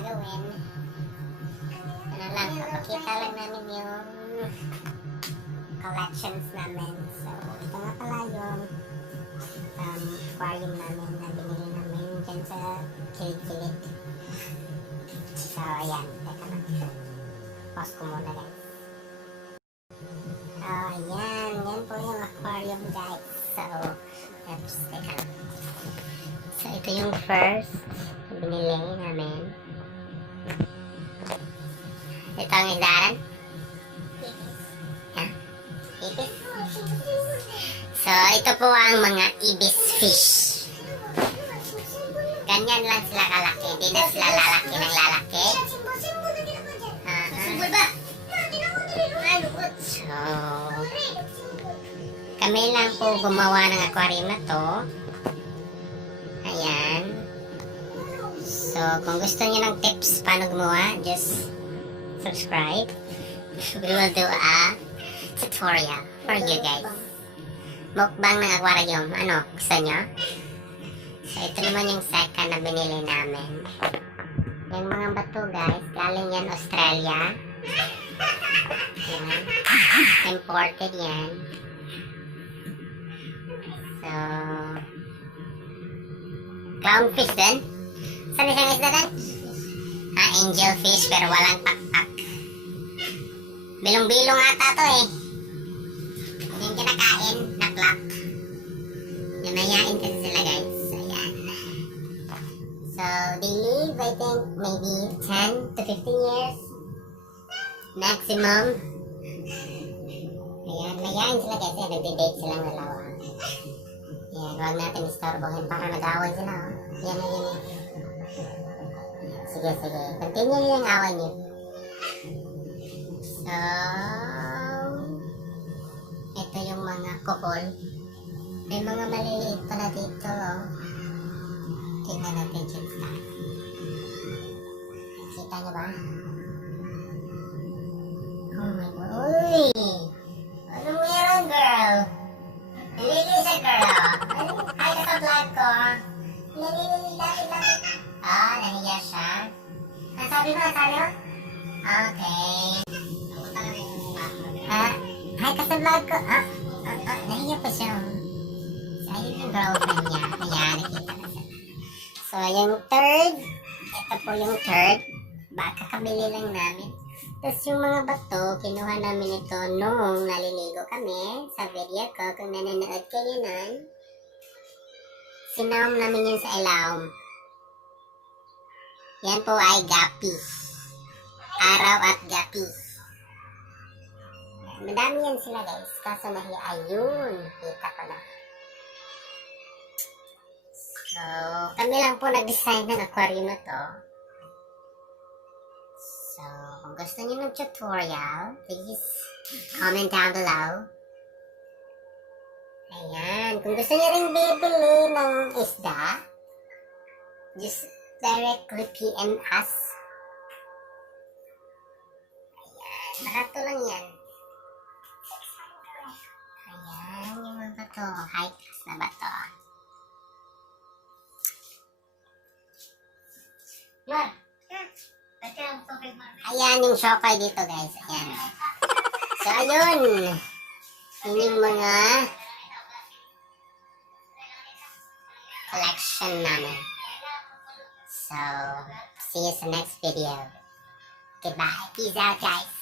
gagawin. Ano lang, papakita lang namin yung collections namin. So, ito nga pala yung aquarium namin na binili namin dyan sa Kilikilid. So, ayan. Teka lang. Pause ko muna, guys. Oh, ayan. Yan po yung aquarium, guys. So, oops, teka lang. So, ito yung first binili namin. Ito ang isdaran. Ha? Ibis? So, ito po ang mga ibis fish. Ganyan lang sila kalaki. Hindi na sila lalaki ng lalaki. So, kami lang po gumawa ng aquarium na to. Ayan. So, kung gusto niyo ng tips paano gumawa, just subscribe. We will do a tutorial for you guys. Mukbang ng aquarium. Ano? Gusto nyo? So, ito naman yung second na binili namin. Yung mga bato, guys, galing yan Australia. Yan. Imported yan. So, clownfish din. Saan isang isda din? Angelfish pero walang pakpak. Bilong-bilong ata to eh. Hindi yung kinakain na clock. Namayain kasi sila, guys. Ayan. So, they live, I think, maybe 10 to 15 years. Maximum. Ayan, mayain sila guys. Ayan, nagde-date silang dalawa. Ayan, huwag natin istorbohin para nag-away sila. Oh. Yan. Sige. Continue yung away niyo. So, ito yung mga kukol. May mga maliliit pala dito. Oh. Tingnan natin siya. Kita niyo ba? Oh my God. Uy! Ano meron, girl? Nalili siya, girl. Ay, sa vlog ko. Nalili, lapit. Ah, nahiya siya. Sabi mo? Okay. Hi ka sa vlog ko. Nahiya pa siya. Ayun yung girlfriend niya. Ayan, nakita na siya. So, yung third. Ito po yung third. Baka kabili lang namin. Tapos yung mga bato, kinuha namin ito nung naliligo kami sa video ko. Kung nanonood kayo nun, sinam namin yun sa ilawom. Yan po ay gapi. Araw at gapi. Madami yan sila, guys. Kaso nahiya, ayun. Kita ko na. So, kami lang po nag-design ng aquarium na to. So, kung gusto niyo ng tutorial, please comment down below. Ayan. Kung gusto niyo rin bibili ng isda, just directly PM us. Ayan. Barato lang yan. Ayan. Yung mga bato. High class na bato. Ayan yung shopay dito, guys. Ayan. So, ayun. Yun yung mga collection namin. So, see you sa next video. Goodbye. Peace out, guys.